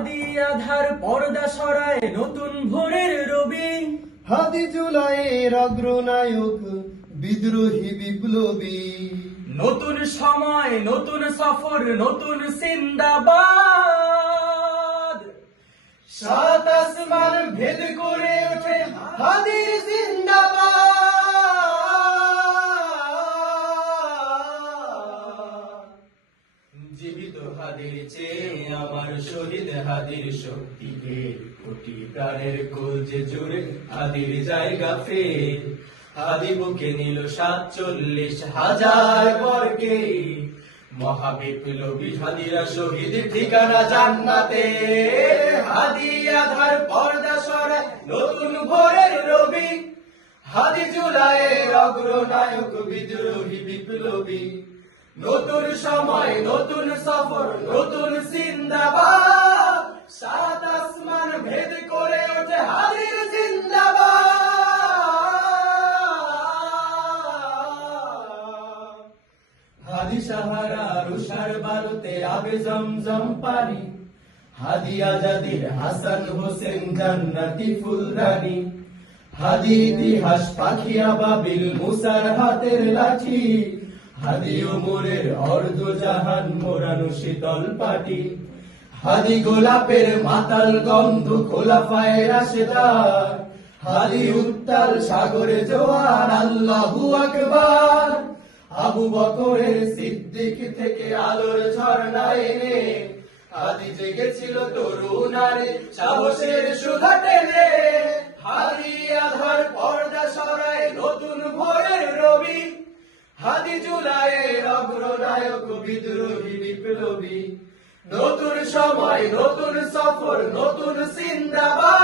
হাদি আধার পর্দা সরায় নতুন ভোরের রবি। হাদি জুলাইয়ের অগ্রনায়ক বিদ্রোহী বিপ্লবী। নতুন সময় নতুন সফর নতুন সিন্দাবাদ। সাত আসমান ভেদ করে ওঠে হাদির জিন্দাবাদ জীবিত হাদির চেয়ে আমার শহীদ হাদির শক্তিকে কোটি প্রাণের কোল যে জুড়ে হাদির জায়গা ফের। হাদি বুকে নিল সাতচল্লিশ হাজার বর্গে মহাবিপ্লবী হাদিরা শহীদ ঠিকানা জান্নাতে। হাদি আধার পর্দা সরায় নতুন ভোরের রবি। হাদি জুলাইয়ের অগ্রনায়ক বিদ্রোহী বিপ্লবী। নতুন সময়, নতুন সফর, নতুন সিন্দাবাদ সাত আসমান ভেদ করে ওঠে হাদির জিন্দাবাদ। হাদি সাহারা রুষার বালুতে আবে জমজম পানি। হাদি আজাদির হাসান হোসেন জান্নাতি ফুলদানি। হাদি ইতিহাস পাখি আবাবিল মুসার হাতের লাঠি। হাদি ওমরের অর্ধ জাহান শীতল পাটি। হাদি গোলাপের মাতাল গন্ধ খোলাফায় রাশেদার হাদি উত্তাল সাগরে জোয়ার আল্লাহু আকবার। আবু বকরের সিদ্দিক থেকে আলোর ঝর্ণা এনে হাদি জেগেছিল তরুণারে সাহসের সুধা টেনে হাদি হাদি জুলাইয়ের অগ্রনায়ক বিদ্রোহী বিপ্লবী। নতুন সময় নতুন সফর নতুন সিন্দাবাদ